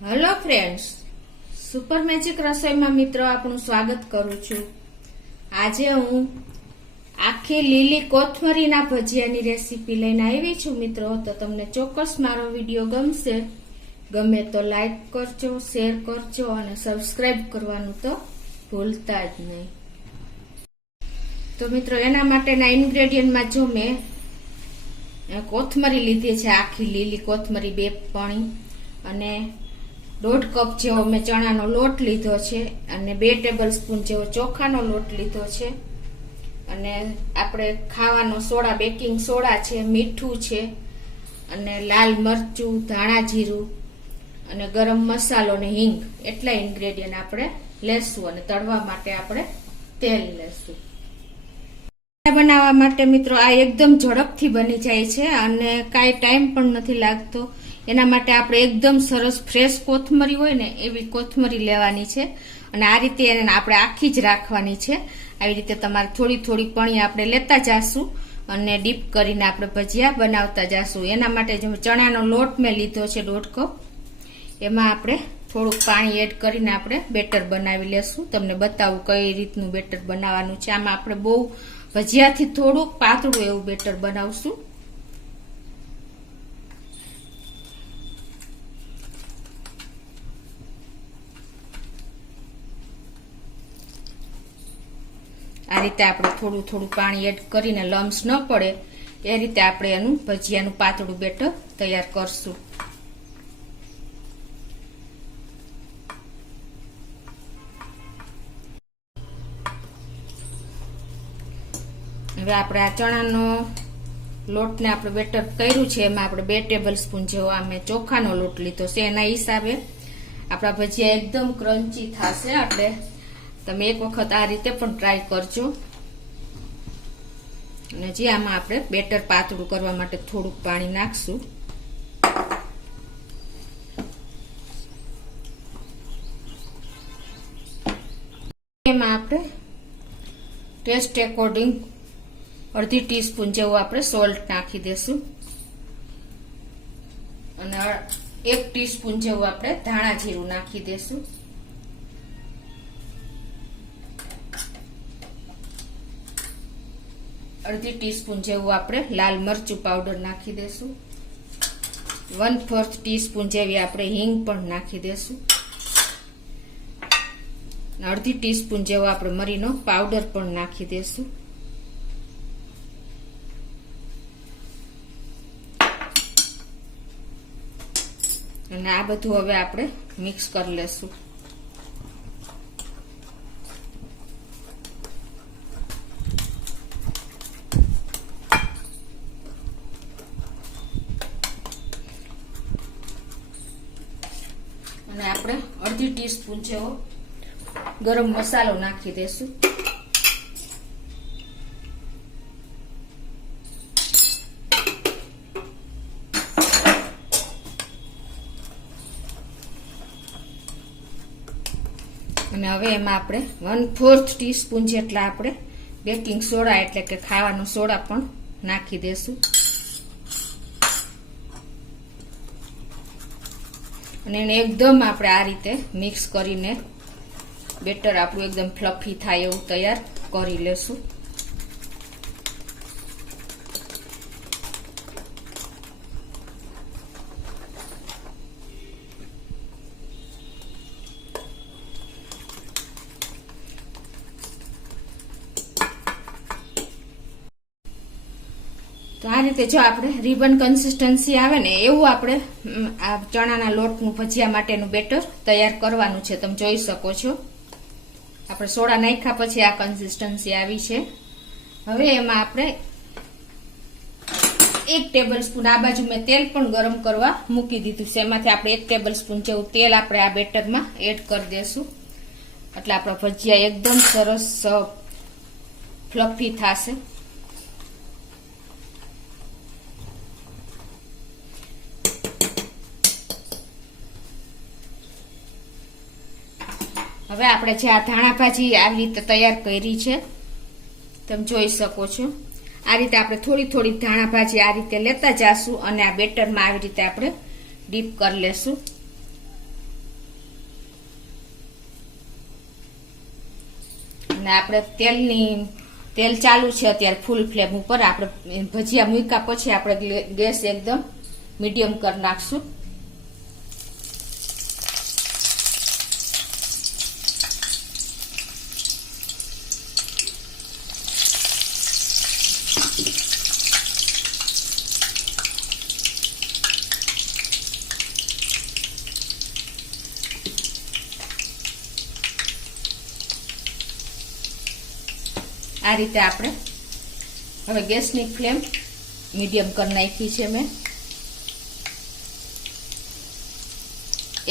Hello friends, super magic રસોઈમાં મિત્રો આપણું સ્વાગત કરું છું। આજે હું આખી લીલી કોથમરીના ભજીયાની રેસીપી લઈને આવી છું મિત્રો। તો તમને ચોક્કસ મારો વિડીયો ગમશે। ગમે તો લાઈક કરજો, શેર કરજો અને સબસ્ક્રાઇબ કરવાનું તો ભૂલતા જ નહીં। તો મિત્રો એના માટેના ઇન્ગ્રેડિયન્ટમાં જો મેં કોથમરી લીધી છે, આખી લીલી કોથમરી 2 પણી, અને 1.5 કપ જેવો મેં ચણાનો લોટ લીધો છે, અને 2 ટેબલ સ્પૂન જેવો ચોખાનો લોટ લીધો છે, અને આપણે ખાવાનો સોડા, બેકિંગ સોડા છે, મીઠું છે, અને લાલ મરચું, ધાણા જીરું અને ગરમ મસાલો ને હિંગ, એટલા ઇન્ગ્રેડિયન્ટ આપણે લેશું। અને તળવા માટે આપણે તેલ લેશું। બનાવવા માટે મિત્રો આ એકદમ ઝડપથી બની જાય છે અને કાંઈ ટાઈમ પણ નથી લાગતો। એના માટે આપણે એકદમ સરસ ફ્રેશ કોથમરી હોય ને એવી કોથમરી લેવાની છે, અને આ રીતે એને આપણે આખી જ રાખવાની છે। આવી રીતે તમારે થોડી થોડી પણી આપણે લેતા જાશું અને ડીપ કરીને આપણે ભજીયા બનાવતા જાશું। એના માટે જો ચણાનો લોટ મેં લીધો છે 1.5 કપ, એમાં આપણે થોડુંક પાણી એડ કરીને આપણે બેટર બનાવી લેશું। તમને બતાવું કઈ રીતનું બેટર બનાવવાનું છે। આમાં આપણે બહુ ભજીયાથી થોડુંક પાતળું એવું બેટર બનાવશું। આ રીતે આપણે થોડું થોડું પાણી એડ કરીને લમ્સ ન પડે એ રીતે આપણે એનું ભજીયાનું પાતળું બેટર તૈયાર કરશું। હવે આપણે આ ચણાનો લોટને આપણે બેટર કર્યું છે, એમાં આપણે 2 ટેબલ સ્પૂન જેવો આ મેં ચોખાનો લોટ લીધો છે। એના હિસાબે આપણા ભજીયા એકદમ ક્રન્ચી થશે, એટલે તમે એક વખત આ રીતે પણ ટ્રાય કરજો। અને જે આમાં આપણે બેટર પાતળું કરવા માટે થોડુંક પાણી નાખશું। એમાં આપણે ટેસ્ટ એકોર્ડિંગ અડધી ટીસ્પૂન જેવું આપણે સોલ્ટ નાખી દેશું, અને 1 ટીસ્પૂન જેવું આપણે ધાણા જીરું નાખી દેશું। અડધી ટીસ્પૂન જેવું આપણે લાલ મરચું પાવડર નાખી દેશું। 1/4 ટીસ્પૂન જેવી આપણે હિંગ પણ નાખી દેશું। અડધી ટીસ્પૂન જેવો આપણે મરીનો પાવડર પણ નાખી દેશું। અને આ બધું હવે આપણે મિક્સ કરી લેશું। અને આપણે અડધી ટીસ્પૂન જેવો ગરમ મસાલો નાખી દેશું। અને હવે એમાં આપણે 1/4 ટીસ્પૂન જેટલા આપણે બેકિંગ સોડા એટલે કે ખાવાનો સોડા પણ નાખી દેશું। અને એને એકદમ આપણે આ રીતે મિક્સ કરીને બેટર આપણું એકદમ ફ્લફી થાય એવું તૈયાર કરી લેશું। તો આ રીતે જો આપણે રિબન કન્સિસ્ટન્સી આવે ને એવું આપણે આ ચણાના લોટનું ભજીયા માટેનું બેટર તૈયાર કરવાનું છે। તમે જોઈ શકો છો આપણે સોડા નાખ્યા પછી આ કન્સિસ્ટન્સી આવી છે। હવે એમાં આપણે 1 ટેબલ સ્પૂન, આ બાજુ મેં તેલ પણ ગરમ કરવા મૂકી દીધું છે, એમાંથી આપણે 1 ટેબલ સ્પૂન જેવું તેલ આપણે આ બેટરમાં એડ કરી દેશું, એટલે આપણા ભજીયા એકદમ સરસ ફ્લફી થશે। હવે આપણે જે આ ધાણા ભાજી આવી રીતે તૈયાર કરી છે, તમે જોઈ શકો છો આ રીતે આપણે થોડી થોડી ધાણા ભાજી આ રીતે લેતા જાશું અને આ બેટરમાં આવી રીતે આપણે ડીપ કરી લેશું। અને આપણે તેલ ચાલુ છે અત્યારે ફૂલ ફ્લેમ ઉપર. આપણે ભજીયા મૂક્યા પછી આપણે ગેસ એકદમ મીડિયમ કરી નાખશું. આ રીતે આપણે હવે ગેસની ફ્લેમ મીડિયમ કરી નાખી છે મેં.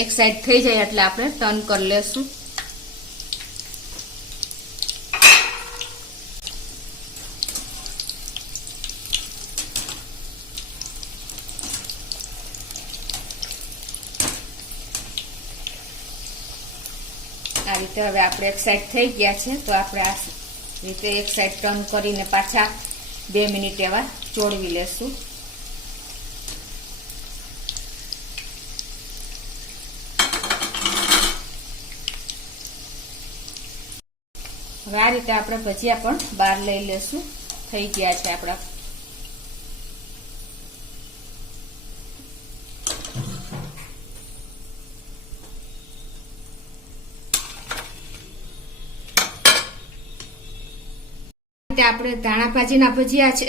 એક સાઈડ થઈ જાય એટલે આપણે ટર્ન કરી લેશું. આ રીતે હવે આપણે એક સાઈડ થઈ ગયા છે તો આપણે આ રીતે એક સાઈડ ટર્ન કરીને પાછા 2 મિનિટ એવા ચોળવી લેશું. હવે આ રીતે આપણે ભજીયા પણ બહાર લઈ લેશું. થઈ ગયા છે આપણા. આપણે ધાણા ભાજીના ભજીયા છે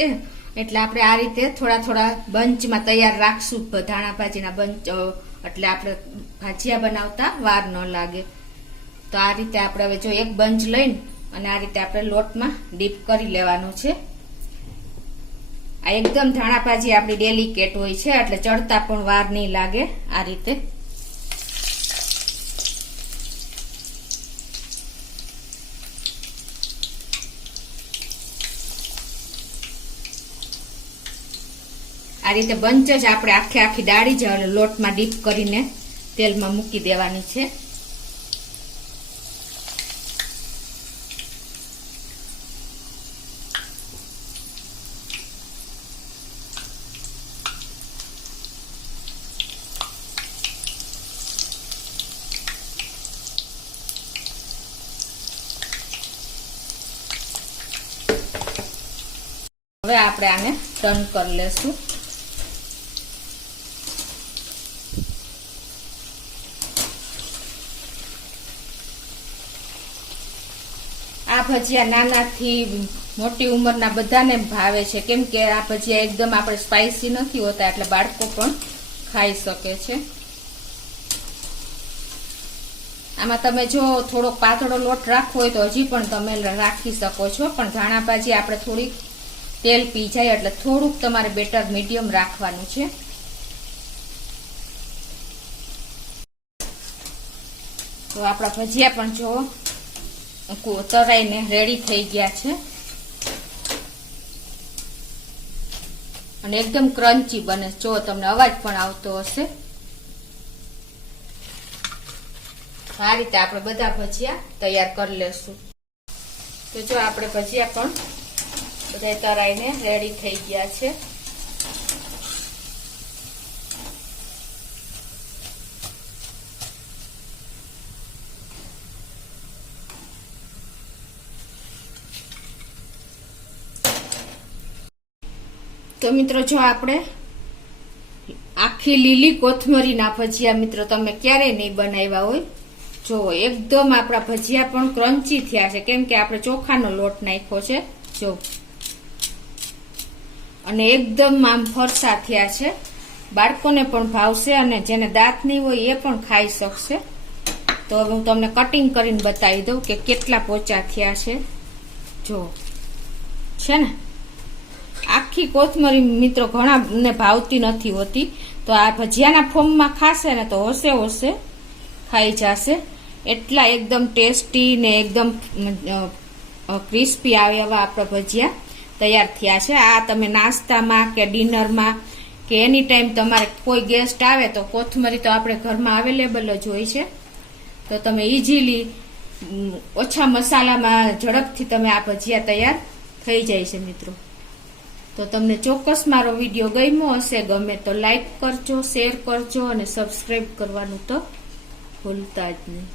એટલે આપણે આ રીતે થોડા થોડા બંચમાં તૈયાર રાખશું. ધાણા ભાજીના બંચ એટલે આપણે ભાજીયા બનાવતા વાર ન લાગે. તો આ રીતે આપણે હવે જો એક બંચ લઈને અને આ રીતે આપણે લોટમાં ડીપ કરી લેવાનું છે. આ એકદમ ધાણા ભાજી આપણી ડેલિકેટ હોય છે એટલે ચડતા પણ વાર નહીં લાગે. આ રીતે બંચ જ આપણે આખી ડાળી જ લોટમાં ડીપ કરીને તેલમાં મૂકી દેવાની છે. હવે આપણે આને ટર્ન કરી લેશું. આ ભજીયા નાનાથી મોટી ઉંમરના બધાને ભાવે છે કેમ કે આ ભજીયા એકદમ આપણે સ્પાઇસી નથી હોતા એટલે બાળકો પણ ખાઈ શકે છે. આમાં તમે જો થોડોક પાતળો લોટ રાખવો હોય તો હજી પણ તમે રાખી શકો છો, પણ ધાણા ભાજી આપણે થોડીક તેલ પી જાય એટલે થોડુંક તમારે બેટર મીડિયમ રાખવાનું છે. તો આપણા ભજીયા પણ જો તરાઈને રેડી થઈ ગયા છે અને એકદમ ક્રન્ચી બને. જો તમને અવાજ પણ આવતો હશે. આ રીતે આપણે બધા ભજીયા તૈયાર કરી લેશું. તો જો આપણે ભજીયા પણ બધા તરાઈને રેડી થઈ ગયા છે. તો મિત્રો જો આપણે આખી લીલી કોથમરીના ભજીયા મિત્રો તમે ક્યારેય નહીં બનાવ્યા હોય. જો એકદમ આપણા ભજીયા પણ ક્રન્ચી થયા છે કેમ કે આપણે ચોખાનો લોટ નાખ્યો છે. જો અને એકદમ આમ ફરસા થયા છે. બાળકોને પણ ભાવશે અને જેને દાંત નહીં હોય એ પણ ખાઈ શકશે. તો હવે હું તમને કટિંગ કરીને બતાવી દઉં કે કેટલા પોચા થયા છે. જો છે ને આખી કોથમરી મિત્રો ઘણાને ભાવતી નથી હોતી, તો આ ભજીયાના ફોર્મમાં ખાશે ને તો હોશે હોશે ખાઈ જશે. એટલા એકદમ ટેસ્ટી ને એકદમ ક્રિસ્પી આવે એવા આપણા ભજીયા તૈયાર થયા છે. આ તમે નાસ્તામાં કે ડિનરમાં કે એની ટાઈમ તમારે કોઈ ગેસ્ટ આવે તો કોથમરી તો આપણે ઘરમાં અવેલેબલ જ હોય છે. તો તમે ઇઝીલી ઓછા મસાલામાં ઝડપથી તમે આ ભજીયા તૈયાર થઈ જાય છે મિત્રો. તો તમને ચોક્કસ મારો વિડીયો ગમ્યો હશે. ગમે તો લાઈક કરજો, શેર કરજો અને સબસ્ક્રાઈબ કરવાનું તો ભૂલતા જ નહીં.